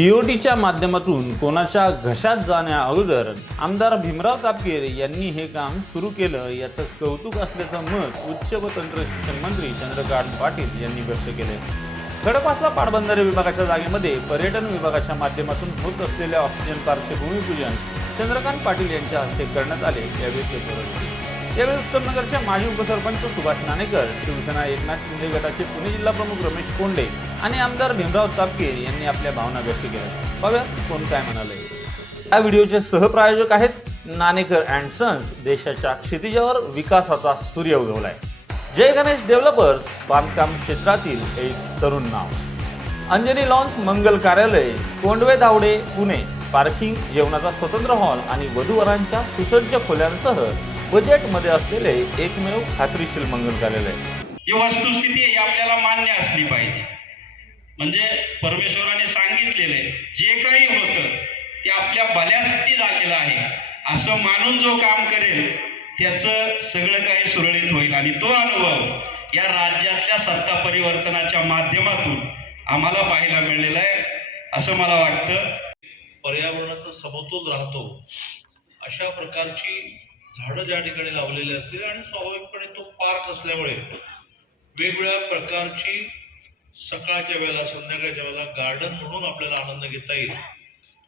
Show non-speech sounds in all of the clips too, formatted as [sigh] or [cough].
डीओटीच्या माध्यमातून कोणाच्या घशात जाण्या अगोदर आमदार भीमराव तापकीर यांनी हे काम सुरू केलं याचं कौतुक असल्याचं मत उच्च व तंत्र शिक्षण मंत्री चंद्रकांत पाटील यांनी व्यक्त केले. खडपासला पाटबंधारे विभागाच्या जागेमध्ये पर्यटन विभागाच्या माध्यमातून होत असलेल्या ऑक्सिजन पार्कचे भूमिपूजन चंद्रकांत पाटील यांच्या हस्ते करण्यात आले यावेळी ते बोलत होते. यावेळी उत्तमनगरच्या माजी उपसरपंच सुभाष नाणेकर शिवसेना एकनाथ शिंदे गटाचे पुणे जिल्हा प्रमुख रमेश कोंडे आणि आमदार भीमराव तापकीर यांनी आपल्या भावना व्यक्त केल्या. पाहूया कोण काय म्हणाले. या व्हिडिओचे सहप्रायोजक आहेत नाणेकर अँड सन्स देशाच्या क्षितिजावर विकासाचा सूर्य उगवलाय. जय गणेश डेव्हलपर्स बांधकाम क्षेत्रातील एक तरुण नाव. अंजनी लॉन्स मंगल कार्यालय कोंडवे दावडे पुणे. पार्किंग जेवणाचा स्वतंत्र हॉल आणि वधूवरांच्या सुसज्ज खोल्यांसह बजेटमध्ये असलेले एकमेव खात्रीशील मंगल कार्यालय. ही वस्तुस्थिती ही आपल्याला मान्य असली पाहिजे. म्हणजे परमेश्वराने सांगितलेले जे काही होतं ते आपल्या भल्यासाठी झालेलं आहे. असं मानून जो काम करेल त्याचं सगळं काही सुरळीत होईल. आणि तो अनुभव या राज्यातल्या सत्ता परिवर्तनाच्या माध्यमातून आम्हाला पाहायला मिळलेला आहे असं मला वाटतं. पर्यावरणाचा समतोल राहतो. अशा प्रकारची झाडं ज्या ठिकाणी लावलेली असतील आणि स्वाभाविकपणे तो पार्क असल्यामुळे वेगवेगळ्या प्रकारची सकाळच्या वेळेला संध्याकाळच्या वेळेला गार्डन म्हणून आपल्याला आनंद घेता येईल.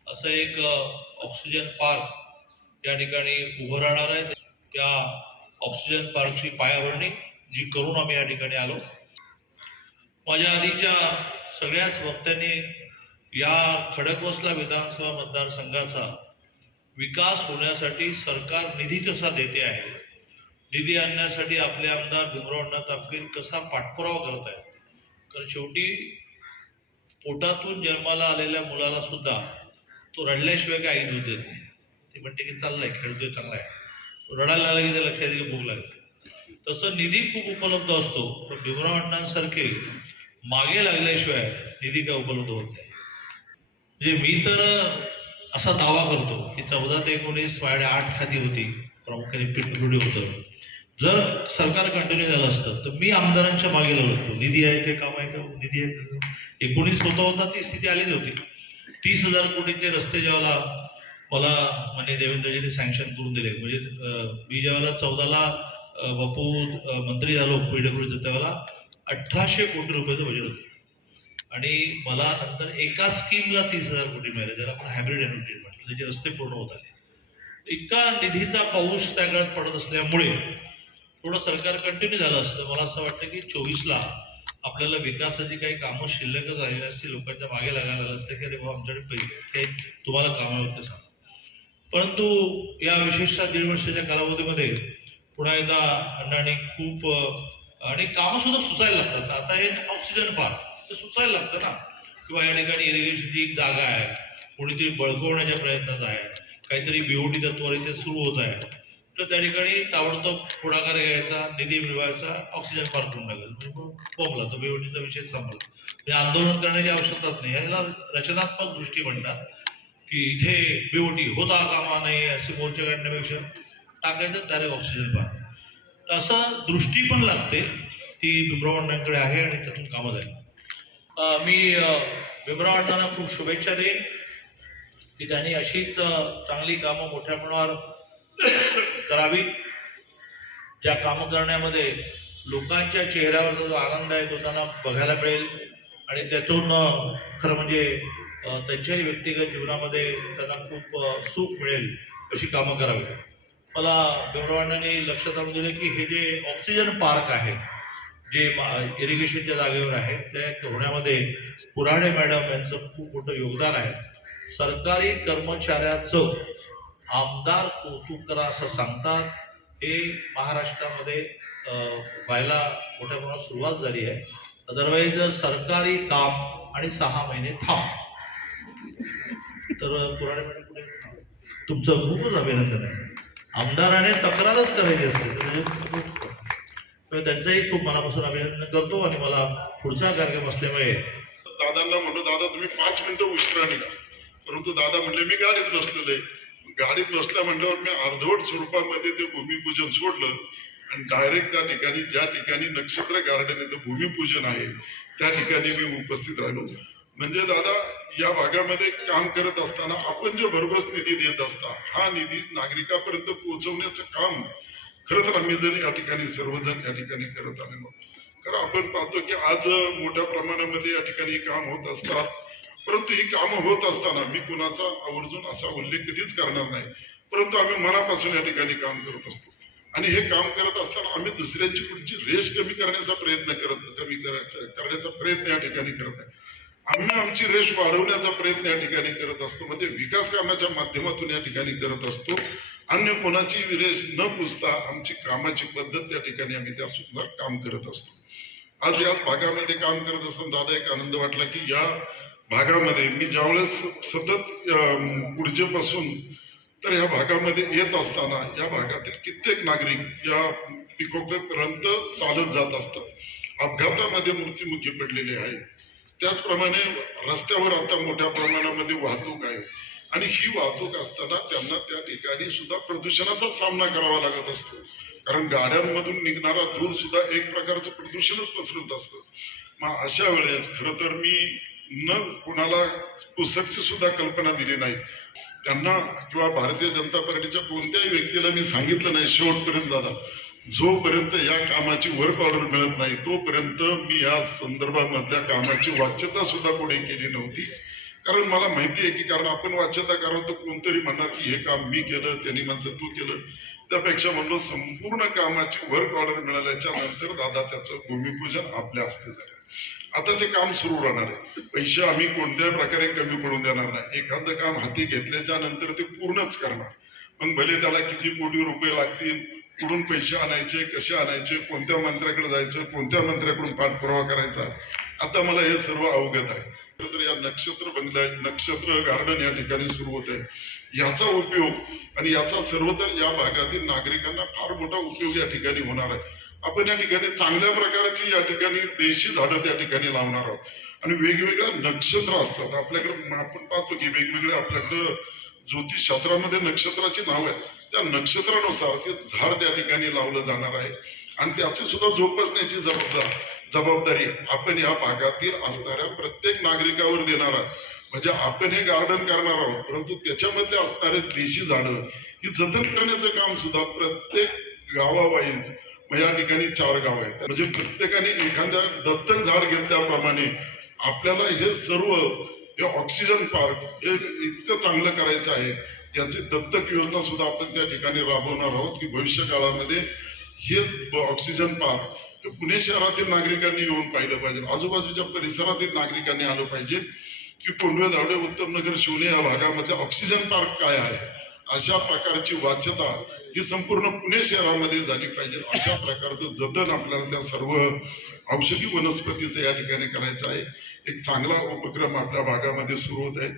असं एक ऑक्सिजन पार्क या ठिकाणी उभं राहणार आहे. त्या ऑक्सिजन पार्कची पायाभरणी जी करून आम्ही या ठिकाणी आलो. माझ्या आधीच्या सगळ्याच वक्त्यांनी या खडकवासला विधानसभा मतदारसंघाचा विकास होण्यासाठी सरकार निधी कसा देते आहे? निधी आणण्यासाठी आपले आमदार भीमराव तापकीर कसा पाठपुरावा करत आहेत? कारण शेवटी पोटातून जन्माला आलेल्या मुलाला सुद्धा तो रडल्याशिवाय काही दूध देत नाही. ते म्हणते की चाललंय खेळतोय चांगला आहे. रडायला लागला की त्या लक्षात येईल भूक लागली. तसं निधी खूप उपलब्ध असतो पण भीमराव अण्णांसारखे मागे लागल्याशिवाय निधी काय उपलब्ध होत नाही. म्हणजे मी तर असा दावा करतो की चौदा ते एकोणीस वाड्या आठ खाती होती. प्रामुख्याने पीठपुडी होतं. जर सरकार कंटिन्यू झालं असतं तर मी आमदारांच्या मागे लागलो असतो निधी आहे ते काम आहे का निधी आहे का? एकोणीस होता होता ती स्थिती आलीच होती. तीस हजार कोटीचे रस्ते ज्यावेळेला मला म्हणजे देवेंद्रजींनी सँक्शन करून दिले. म्हणजे मी ज्यावेळेला चौदाला बापू मंत्री झालो पीडब्ल्यूचं त्यावेळेला अठराशे कोटी रुपयाचं बजेट होतं. आणि मला नंतर एका स्कीमला तीस हजार कोटी मिळाले ज्याला आपण हायब्रिड एन्युटी म्हटलं त्याचे रस्ते पूर्ण होत आले. इतका निधीचा पाऊस त्या काळात पडत असल्यामुळे थोडं सरकार कंटिन्यू झालं असतं. मला असं वाटतं की चोवीसला आपल्याला विकासाची काही कामं शिल्लकच राहिली असतील लोकांच्या मागे लागायला लागलं असतं की अरे बाबा आमच्याकडे पैसे ते तुम्हाला कामावरती सांगा. परंतु या विशेषतः दीड वर्षाच्या कालावधीमध्ये पुन्हा एकदा अण्णांनी खूप आणि कामं सुद्धा सुचायला लागतात. आता हे ऑक्सिजन पार्क. ते सुचायला लागतं ना. किंवा या ठिकाणी इरिगेशनची एक जागा आहे. कोणीतरी बळकवण्याच्या प्रयत्नात आहे. काहीतरी बीओटी तत्वावर इथे सुरू होत आहे. तर त्या ठिकाणी ताबडतोब पुढाकार घ्यायचा निधी मिळवायचा ऑक्सिजन पार्क करून टाकायचा. बोंबला तो बीओटीचा विषय संपला. म्हणजे आंदोलन करण्याची आवश्यकताच नाही. याला रचनात्मक दृष्टी म्हणतात. की इथे बीओटी होता कामा नाही असे मोर्चे काढण्यापेक्षा टाकायचं डायरेक्ट ऑक्सिजन पार तर असं दृष्टी पण लागते. ती भीमराव आहे आणि त्यातून कामं झाली. मी अं, भीमराव अण्णांना खूप शुभेच्छा देईन. की त्यांनी अशीच चांगली कामं मोठ्या प्रमाणावर [coughs] करावी ज्या कामं करण्यामध्ये लोकांच्या चेहऱ्यावरचा जो आनंद आहे तो त्यांना बघायला मिळेल. आणि त्यातून खरं म्हणजे त्यांच्याही व्यक्तिगत जीवनामध्ये त्यांना खूप सुख मिळेल अशी कामं करावी मला गौरवांनी लक्षात आणून दिलं की हे जे ऑक्सिजन पार्क आहे जे इरिगेशनच्या जागेवर आहे त्या धोरणामध्ये पुराणे मॅडम यांचं खूप मोठं योगदान आहे. सरकारी कर्मचाऱ्याचं आमदार कौतुक करा असं सांगतात हे महाराष्ट्रामध्ये व्हायला मोठ्या प्रमाणात सुरुवात झाली आहे. अदरवाईज सरकारी काम आणि सहा महिने थांब. तर पुराणे मॅडम पुढे तुमचं खूपच अभिनंदन आहे. आमदाराने तक्रारच करायची असते. म्हणजे तर त्यांचंही खूप मनापासून अभिनंदन करतो आणि मला पुढचा कार्यक्रम असल्यामुळे दादांना म्हणलो दादा तुम्ही पाच मिनिटं उशिरा निघा. परंतु दादा म्हणले मी गाडीत बसलेलो आहे गाडीत बसल्या म्हणल्यावर मी अर्धवट स्वरूपामध्ये ते भूमिपूजन सोडलं आणि डायरेक्ट त्या ठिकाणी ज्या ठिकाणी नक्षत्र गार्डन इथं भूमिपूजन आहे त्या ठिकाणी मी उपस्थित राहिलो. म्हणजे दादा या भागामध्ये काम करत असताना आपण जो भरघोस निधी देत असता हा निधी नागरिकापर्यंत पोहोचवण्याचं काम खरं तर आम्ही जर या ठिकाणी सर्वजण या ठिकाणी करत आलेलो कारण आपण पाहतो की आज मोठ्या प्रमाणामध्ये या ठिकाणी काम होत असतात. परंतु ही कामं होत असताना मी कुणाचा आवर्जून असा उल्लेख कधीच करणार नाही. परंतु आम्ही मनापासून या ठिकाणी काम करत असतो. आणि हे काम करत असताना आम्ही दुसऱ्यांची पुढची रेष कमी करण्याचा प्रयत्न करत कमी करण्याचा प्रयत्न या ठिकाणी करत आहे. आम्ही आमची रेष वाढवण्याचा प्रयत्न या ठिकाणी करत असतो. म्हणजे विकास कामाच्या माध्यमातून या ठिकाणी करत असतो. अन्य कोणाची रेष न पुसता आमची कामाची पद्धत त्या ठिकाणी आम्ही त्या सुद्धा काम करत असतो. आज याच भागामध्ये काम करत असताना दादा एक आनंद वाटला की या भागामध्ये मी ज्यावेळेस सतत ऊर्जेपासून तर या भागामध्ये येत असताना या भागातील कित्येक नागरिक या पिकोकेपर्यंत चालत जात असतात. अपघातामध्ये मृत्युमुखी पडलेले आहेत. त्याचप्रमाणे रस्त्यावर आता मोठ्या प्रमाणामध्ये वाहतूक आहे. आणि ही वाहतूक असताना त्यांना त्या ठिकाणी सुद्धा प्रदूषणाचा सामना करावा लागत असतो. कारण गाड्यांमधून निघणारा धूर सुद्धा एक प्रकारचं प्रदूषणच पसरवत असतं. मग अशा वेळेस खरं तर मी न कुणाला पुस्तकची सुद्धा कल्पना दिली नाही. त्यांना किंवा भारतीय जनता पार्टीच्या कोणत्याही व्यक्तीला मी सांगितलं नाही शेवटपर्यंत दादा. जोपर्यंत या कामाची वर्क ऑर्डर मिळत नाही तोपर्यंत मी या संदर्भामधल्या कामाची वाच्यता सुद्धा कोणी केली नव्हती. कारण मला माहिती आहे की कारण आपण वाच्यता करावं तर कोणतरी म्हणणार की हे काम मी केलं त्यांनी म्हणलं तू केलं. त्यापेक्षा म्हणलो संपूर्ण कामाची वर्क ऑर्डर मिळाल्याच्या नंतर दादा त्याचं भूमिपूजन आपल्या हस्ते झालं. आता ते काम सुरू राहणार आहे. पैसे आम्ही कोणत्याही प्रकारे कमी पडून देणार नाही. एखादं काम हाती घेतल्याच्या नंतर ते पूर्णच करणार. मग भले त्याला किती कोटी रुपये लागतील कुठून पैसे आणायचे कसे आणायचे कोणत्या मंत्र्याकडे जायचं कोणत्या मंत्र्याकडून पाठपुरावा करायचा? आता मला हे सर्व अवगत आहे. तर या नक्षत्र बंगल्या नक्षत्र गार्डन या ठिकाणी सुरू होत आहे याचा उपयोग आणि याचा सर्वतर या भागातील नागरिकांना फार मोठा उपयोग या ठिकाणी होणार आहे. आपण या ठिकाणी चांगल्या प्रकारची या ठिकाणी देशी झाडं त्या ठिकाणी लावणार आहोत. आणि वेगवेगळ्या नक्षत्र असतात. आपल्याकडे आपण पाहतो की वेगवेगळे आपल्याकडं ज्योतिषशास्त्रामध्ये नक्षत्राची नाव आहेत त्या नक्षत्रानुसार ते झाड त्या ठिकाणी लावलं जाणार आहे. आणि त्याची सुद्धा जोपासण्याची जबाबदार जबाबदारी आपण या भागातील असणाऱ्या प्रत्येक नागरिकावर देणार आहोत. म्हणजे आपण हे गार्डन करणार आहोत परंतु त्याच्यामधले असणारे देशी झाडं ही जतन करण्याचं काम सुद्धा प्रत्येक गावावाईज मग या ठिकाणी चार गाव आहेत. म्हणजे प्रत्येकाने एखाद्या दत्तक झाड घेतल्याप्रमाणे आपल्याला हे सर्व हे ऑक्सिजन पार्क हे इतकं चांगलं करायचं आहे. याची दत्तक योजना सुद्धा आपण त्या ठिकाणी राबवणार आहोत की भविष्य काळामध्ये हे ऑक्सिजन पार्क हे पुणे शहरातील नागरिकांनी येऊन पाहिलं पाहिजे. आजूबाजूच्या परिसरातील नागरिकांनी आलं पाहिजे की कोंडवे धावडे उत्तम नगर शिवणे या भागामध्ये ऑक्सिजन पार्क काय आहे? अशा प्रकारची वाच्यता ही संपूर्ण पुणे शहरामध्ये झाली पाहिजे. अशा प्रकारचं जतन आपल्याला त्या सर्व औषधी वनस्पतीचं या ठिकाणी करायचं आहे. एक चांगला उपक्रम आपल्या भागामध्ये सुरू होत आहे.